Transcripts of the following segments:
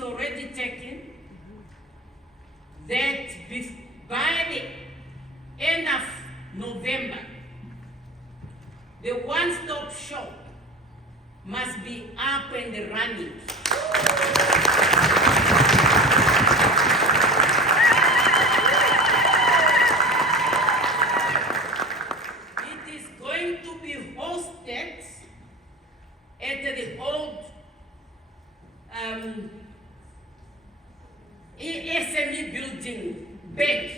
is already taken that by the end of November, the one-stop shop must be up and running. It is going to be hosted at the old SME building back.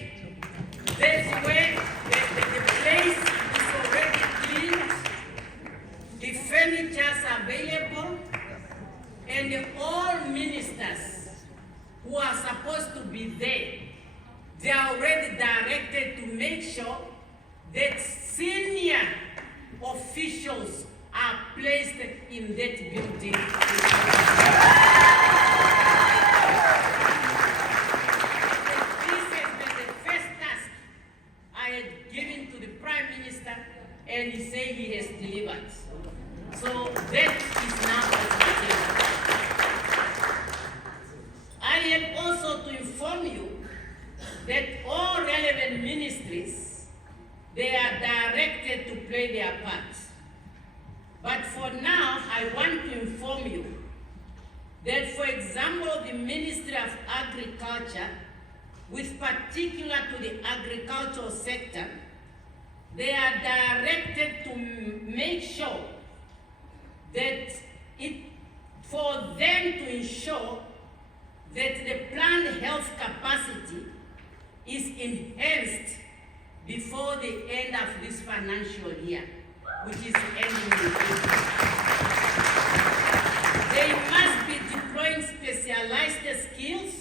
That's where the place is already cleaned, the furniture is available, and all ministers who are supposed to be there, they are already directed to make sure that senior officials are placed in that building. This has been the first task I had given to the Prime Minister, and he said he has delivered. So that is now on the table. I had also to inform you that all relevant ministries, they are directed to play their part. But for now, I want to inform you that, for example, the Ministry of Agriculture, with particular to the agricultural sector, they are directed to make sure that for them to ensure that the plant health capacity is enhanced before the end of this financial year, which is ending in April. They must be deploying specialized skills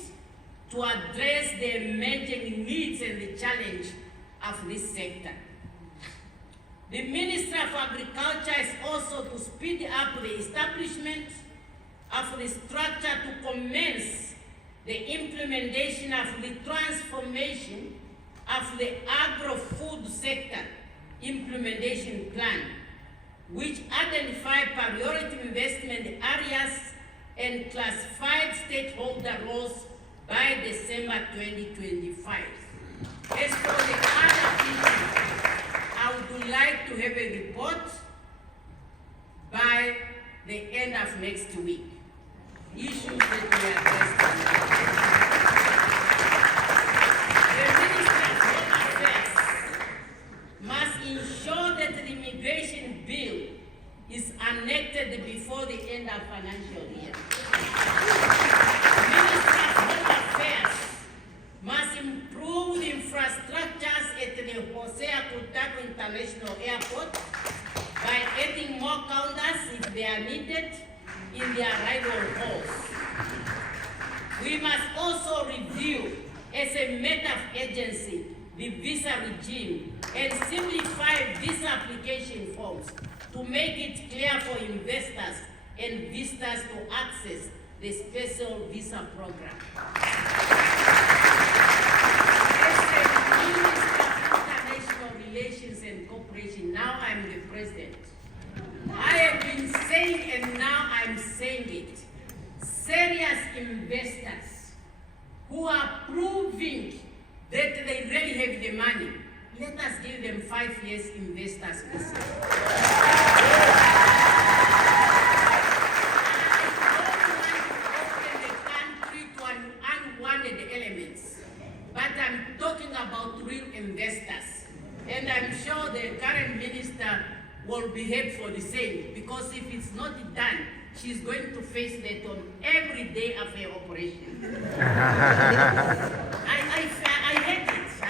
to address the emerging needs and the challenge of this sector. The Ministry of Agriculture is also to speed up the establishment of the structure to commence the implementation of the transformation of the agro-food sector implementation plan, which identified priority investment areas and classified stakeholder roles by December 2025. As for the other issues, I would like to have a report by the end of next week. Issues that we addressed. The Ministry of Home Affairs must ensure that the immigration bill is enacted before the end of financial year. The Ministry of Home Affairs must improve the infrastructures at the Hosea Kutako International Airport by adding more counters if they are needed in the arrival halls. We must also review, as a matter of urgency, the visa regime and simplify visa application forms to make it clear for investors and visitors to access the special visa program. As the Minister of International Relations and Cooperation, now I'm the President. I have been saying, and now I'm saying it, serious investors who are proving that they really have the money, let us give them 5 years investors visa. I don't want to open the country to unwanted elements, but I'm talking about real investors. And I'm sure the current minister will behave for the same, because if it's not done, she's going to face that on every day of her operation. I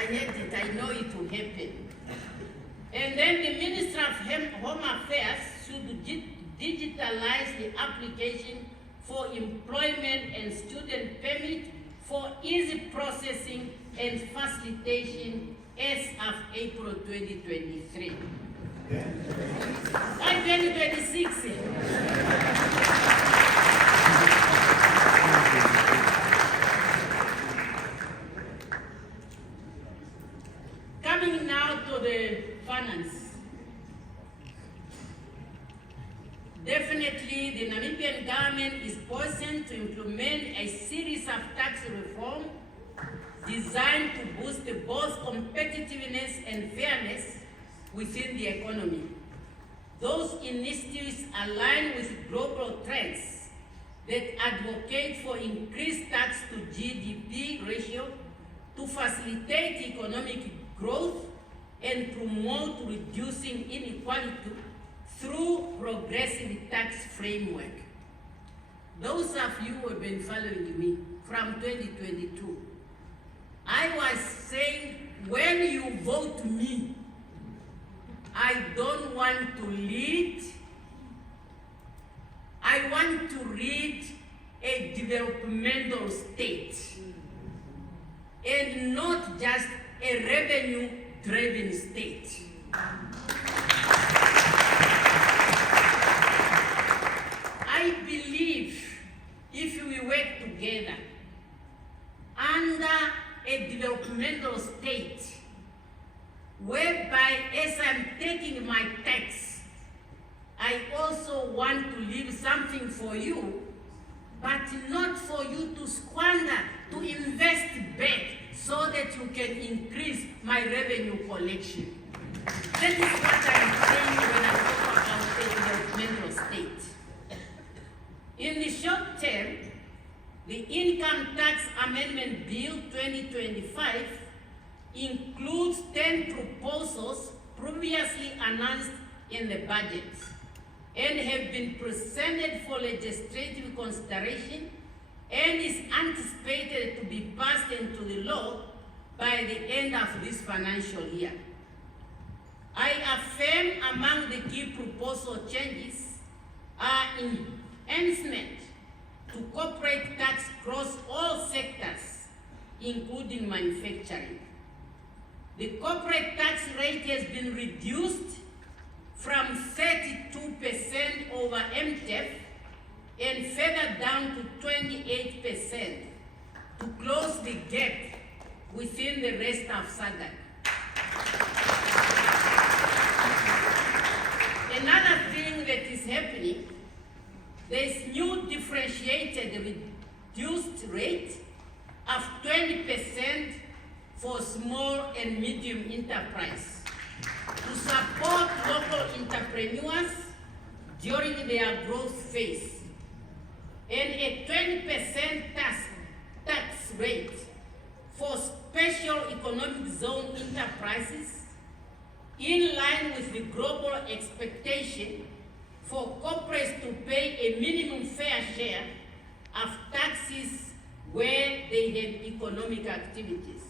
hate it, I know it will happen. And then the Minister of Home Affairs should digitalize the application for employment and student permit for easy processing and facilitation as of April 2023. By 2026. Coming now to the finance. Definitely the Namibian government is poised to implement a series of tax reform designed to boost both competitiveness and fairness within the economy. Those initiatives align with global trends that advocate for increased tax to GDP ratio to facilitate economic growth and promote reducing inequality through progressive tax framework. Those of you who have been following me from 2022, I was saying, when you vote me, I don't want to lead. I want to lead a developmental state and not just a revenue-driven state. I believe if we work together under a developmental state, whereby as I'm taking my tax, I also want to leave something for you, but not for you to squander, to invest back so that you can increase my revenue collection. That is what I'm saying when I talk about a developmental state. In the short term, the Income Tax Amendment Bill 2025 includes 10 proposals previously announced in the budget and have been presented for legislative consideration and is anticipated to be passed into the law by the end of this financial year. I affirm among the key proposal changes are enhancement to corporate tax across all sectors, including manufacturing. The corporate tax rate has been reduced from 32% over MTEF and further down to 28% to close the gap within the rest of SADC. Another thing that is happening, there is new differentiated reduced rate of 20% for small and medium enterprise to support local entrepreneurs during their growth phase, and a 20% tax rate for special economic zone enterprises, in line with the global expectation for corporates to pay a minimum fair share of taxes where they have economic activities.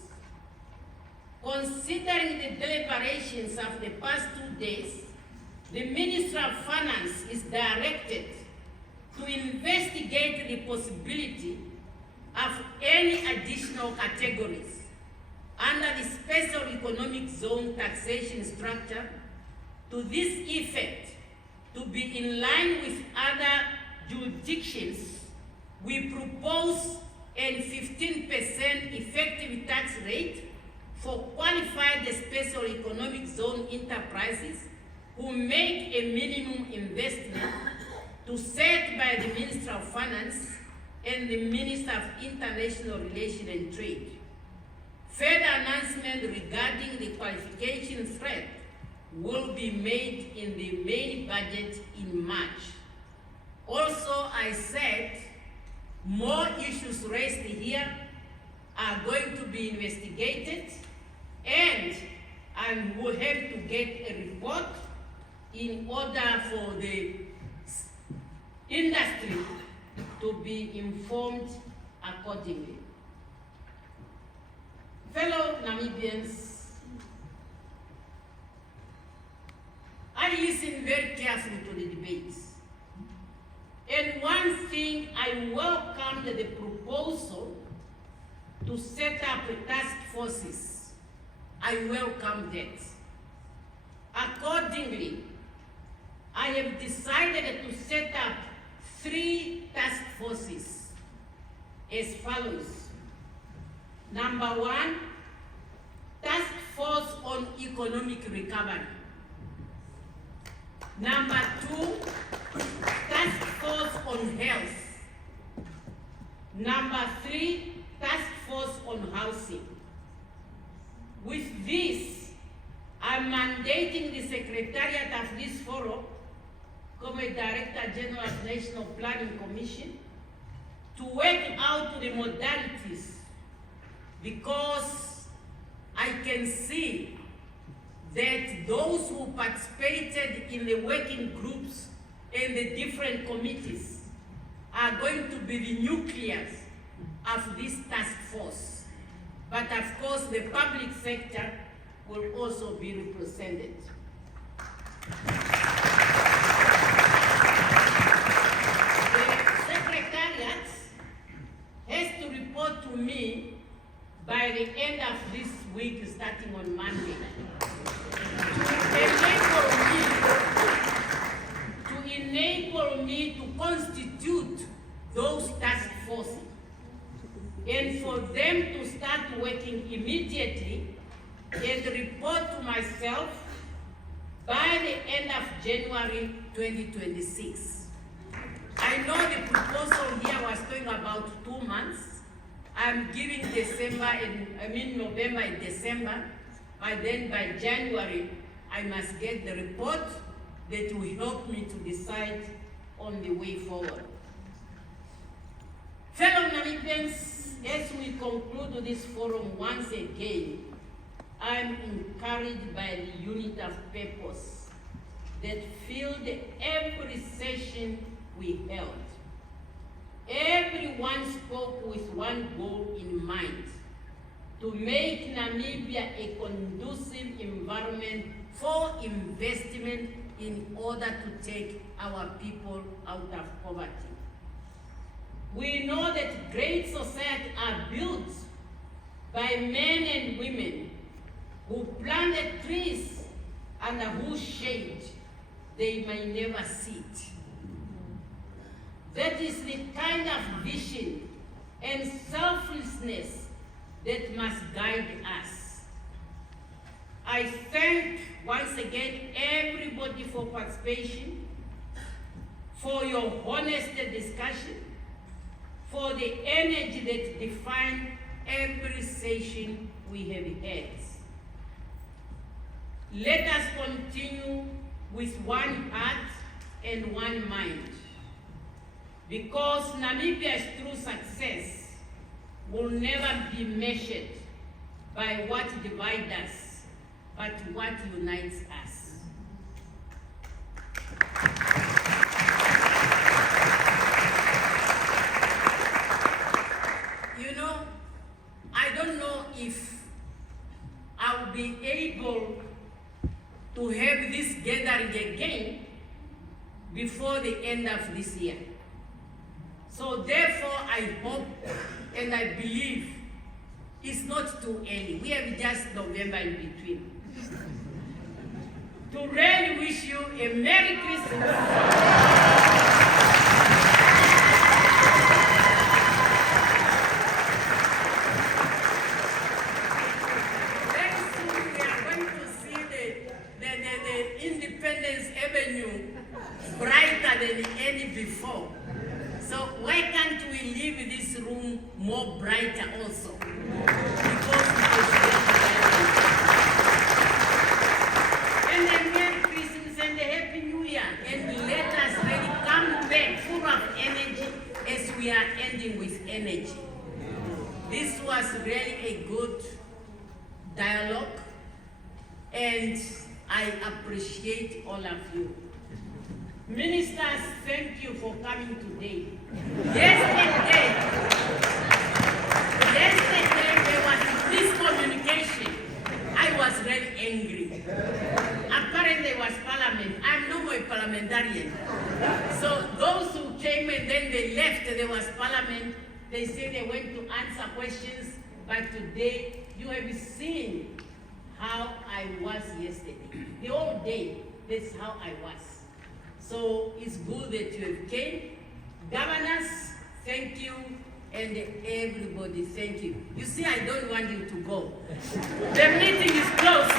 Considering the deliberations of the past 2 days, the Minister of Finance is directed to investigate the possibility of any additional categories under the special economic zone taxation structure. To this effect, to be in line with other jurisdictions, we propose a 15% effective tax rate for qualified special economic zone enterprises who make a minimum investment to set by the Minister of Finance and the Minister of International Relations and Trade. Further announcement regarding the qualification threat will be made in the main budget in March. Also, I said more issues raised here are going to be investigated, and I will have to get a report in order for the industry to be informed accordingly. Fellow Namibians, I listened very carefully to the debates. And one thing, I welcomed the proposal to set up task forces. I welcome that. Accordingly, I have decided to set up 3 task forces as follows. Number 1, Task Force on Economic Recovery. Number 2, Task Force on Health. Number 3, task force on housing. With this, I'm mandating the Secretariat of this forum, como Director General of National Planning Commission, to work out the modalities, because I can see that those who participated in the working groups and the different committees are going to be the nucleus of this task force. But of course, the public sector will also be represented. The Secretariat has to report to me by the end of this week, starting on Monday, to enable me to constitute those task forces, and for them to start working immediately and report to myself by the end of January 2026. I know the proposal here was talking about 2 months. I'm giving November and December, but then by January, I must get the report that will help me to decide on the way forward. Fellow Namibians, as we conclude this forum once again, I'm encouraged by the unit of purpose that filled every session we held. Everyone spoke with one goal in mind: to make Namibia a conducive environment for investment in order to take our people out of poverty. We know that great societies are built by men and women who planted trees under whose shade they may never sit. That is the kind of vision and selflessness that must guide us. I thank once again everybody for participation, for your honest discussion, for the energy that defined every session we have had. Let us continue with one heart and one mind, because Namibia's true success will never be measured by what divides us, but what unites us. You know, I don't know if I'll be able to have this gathering again before the end of this year. So therefore, I hope and I believe it's not too early. We have just November in between. To really wish you a Merry Christmas. Very soon we are going to see the Independence Avenue brighter than any before. So why can't we leave this room more brighter also? Because and a Merry Christmas and a Happy New Year. And let us really come back full of energy as we are ending with energy. This was really a good dialogue, and I appreciate all of you. Ministers, thank you for coming today. Yesterday there was miscommunication. I was very angry. Apparently there was parliament. I'm no more a parliamentarian. So those who came and then they left, there was parliament. They said they went to answer questions, but today you have seen how I was yesterday. The whole day, that's how I was. So it's good that you have came. Governors, thank you. And everybody, thank you. You see, I don't want you to go. The meeting is closed.